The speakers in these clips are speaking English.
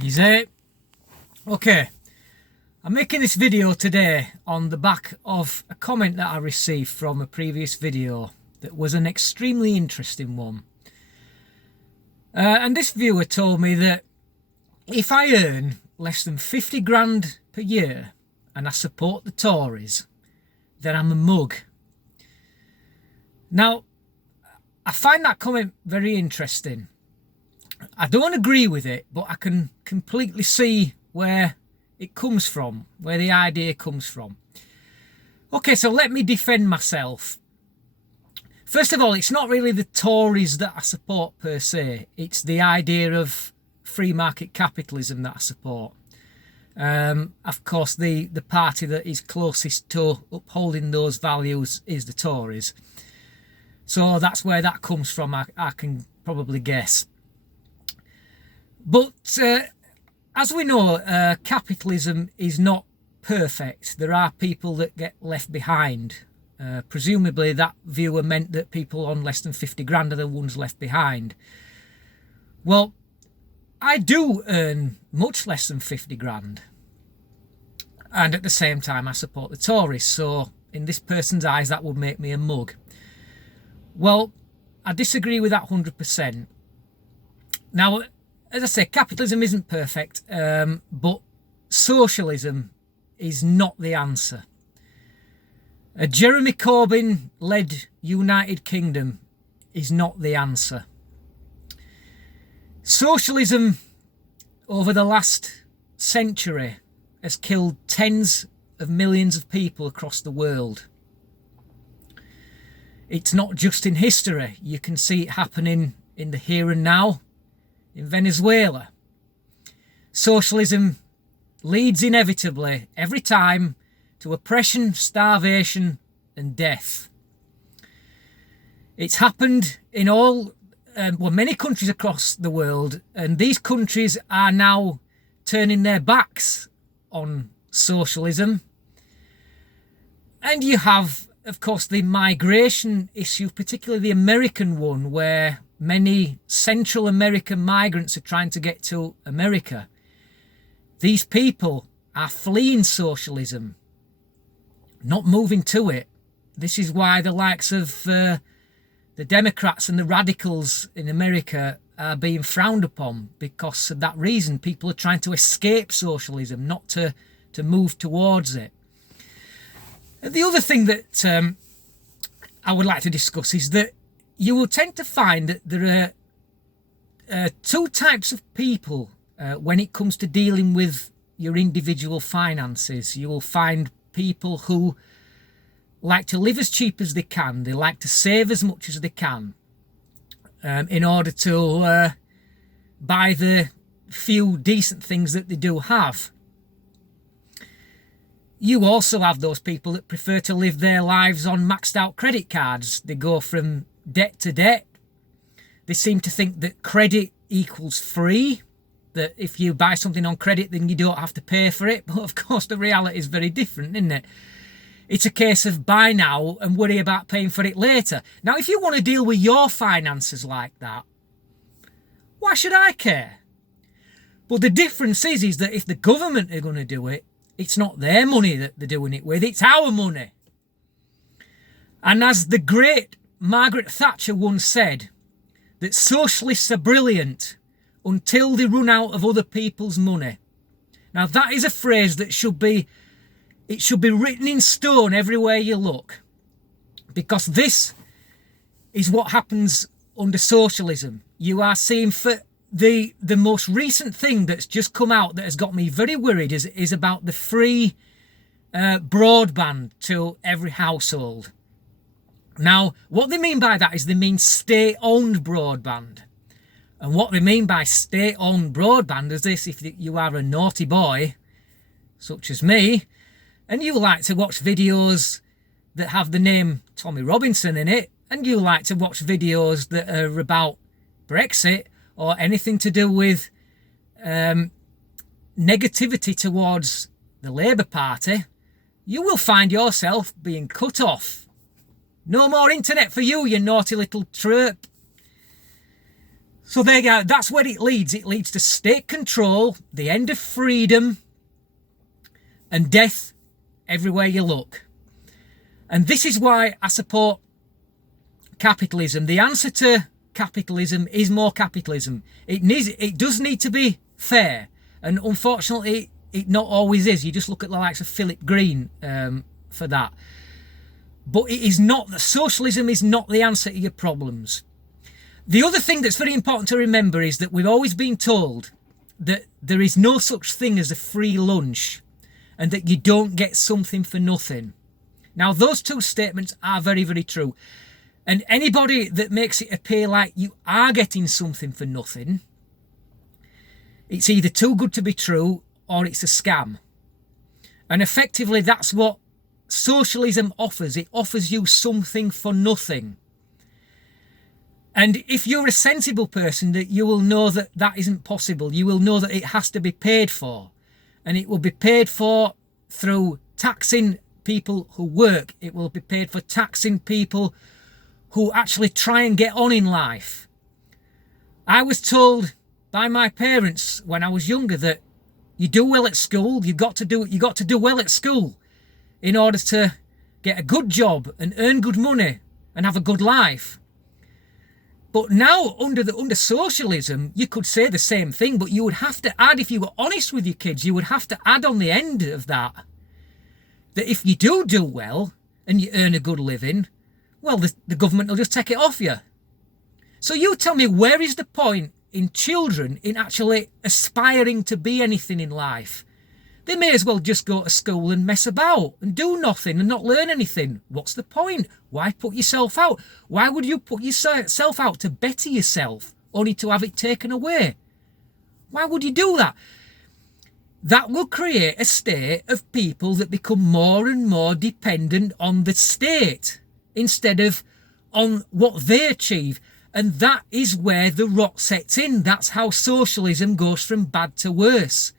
Easy. Okay, I'm making this video today on the back of a comment that I received from a previous video that was an extremely interesting one. And this viewer told me that if I earn less than 50 grand per year and I support the Tories, then I'm a mug. Now, I find that comment very interesting. I don't agree with it, but I can completely see where it comes from, where the idea comes from. Okay, so let me defend myself. First of all, it's not really the Tories that I support per se. It's the idea of free market capitalism that I support. Of course, the party that is closest to upholding those values is the Tories. So that's where that comes from, I can probably guess. But as we know, capitalism is not perfect. There are people that get left behind. Presumably that viewer meant that people on less than 50 grand are the ones left behind. Well, I do earn much less than 50 grand. And at the same time, I support the Tories. So in this person's eyes, that would make me a mug. Well, I disagree with that 100%. Now, as I say, capitalism isn't perfect, but socialism is not the answer. A Jeremy Corbyn-led United Kingdom is not the answer. Socialism over the last century has killed tens of millions of people across the world. It's not just in history. You can see it happening in the here and now. In Venezuela, socialism leads inevitably every time to oppression, starvation and death. It's happened in many countries across the world, and these countries are now turning their backs on socialism. And you have, of course, the migration issue, particularly the American one, where many Central American migrants are trying to get to America. These people are fleeing socialism, not moving to it. This is why the likes of the Democrats and the radicals in America are being frowned upon, because of that reason. People are trying to escape socialism, not to move towards it. And the other thing that I would like to discuss is that you will tend to find that there are two types of people when it comes to dealing with your individual finances. You will find people who like to live as cheap as they can. They like to save as much as they can in order to buy the few decent things that they do have. You also have those people that prefer to live their lives on maxed out credit cards. They go from debt to debt. They seem to think that credit equals free, that if you buy something on credit then you don't have to pay for it. But of course the reality is very different, isn't it? It's a case of buy now and worry about paying for it later. Now, if you want to deal with your finances like that, why should I care? But the difference is that if the government are going to do it, it's not their money that they're doing it with, it's our money. And as the great Margaret Thatcher once said, that socialists are brilliant until they run out of other people's money. Now that is a phrase that should be written in stone everywhere you look, because this is what happens under socialism. You are seeing, for the most recent thing that's just come out that has got me very worried is about the free broadband to every household. Now, what they mean by that is they mean state-owned broadband. And what they mean by state-owned broadband is this: if you are a naughty boy, such as me, and you like to watch videos that have the name Tommy Robinson in it, and you like to watch videos that are about Brexit or anything to do with negativity towards the Labour Party, you will find yourself being cut off. No more internet for you, you naughty little twerp. So there you go. That's where it leads. It leads to state control, the end of freedom, and death everywhere you look. And this is why I support capitalism. The answer to capitalism is more capitalism. It does need to be fair, and unfortunately it not always is. You just look at the likes of Philip Green for that. But it is not, socialism is not the answer to your problems. The other thing that's very important to remember is that we've always been told that there is no such thing as a free lunch and that you don't get something for nothing. Now, those two statements are very, very true. And anybody that makes it appear like you are getting something for nothing, it's either too good to be true or it's a scam. And effectively, that's what socialism offers. It offers you something for nothing. And if you're a sensible person, that you will know that that isn't possible. You will know that it has to be paid for. And it will be paid for through taxing people who work. It will be paid for taxing people who actually try and get on in life. I was told by my parents when I was younger that you do well at school, you got to do well at school in order to get a good job and earn good money and have a good life. But now, under socialism, you could say the same thing, but you would have to add, if you were honest with your kids, you would have to add on the end of that if you do well and you earn a good living, well, the government will just take it off you. So you tell me, where is the point in children in actually aspiring to be anything in life? They may as well just go to school and mess about and do nothing and not learn anything. What's the point? Why put yourself out? Why would you put yourself out to better yourself only to have it taken away? Why would you do that? That will create a state of people that become more and more dependent on the state instead of on what they achieve. And that is where the rot sets in. That's how socialism goes from bad to worse.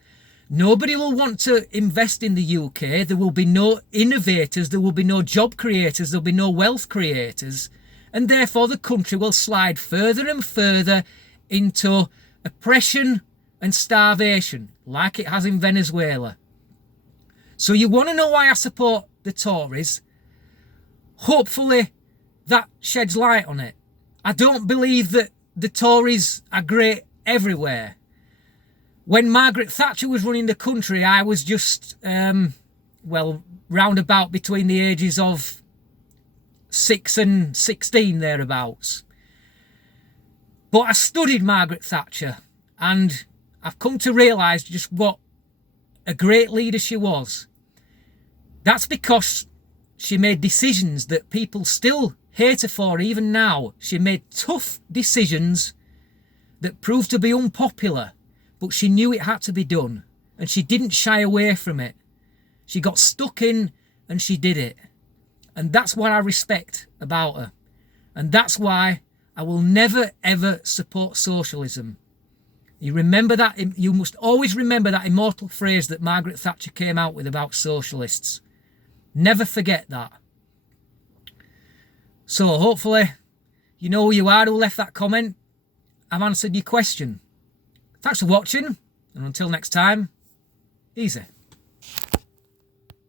Nobody will want to invest in the UK. There will be no innovators. There will be no job creators. There will be no wealth creators. And therefore the country will slide further and further into oppression and starvation, like it has in Venezuela. So you want to know why I support the Tories? Hopefully that sheds light on it. I don't believe that the Tories are great everywhere. When Margaret Thatcher was running the country, I was just, roundabout between the ages of 6 and 16, thereabouts. But I studied Margaret Thatcher, and I've come to realise just what a great leader she was. That's because she made decisions that people still hate her for even now. She made tough decisions that proved to be unpopular. But she knew it had to be done, and she didn't shy away from it. She got stuck in, and she did it. And that's what I respect about her. And that's why I will never, ever support socialism. You remember that? You must always remember that immortal phrase that Margaret Thatcher came out with about socialists. Never forget that. So hopefully, you know who you are who left that comment. I've answered your question. Thanks for watching, and until next time, easy.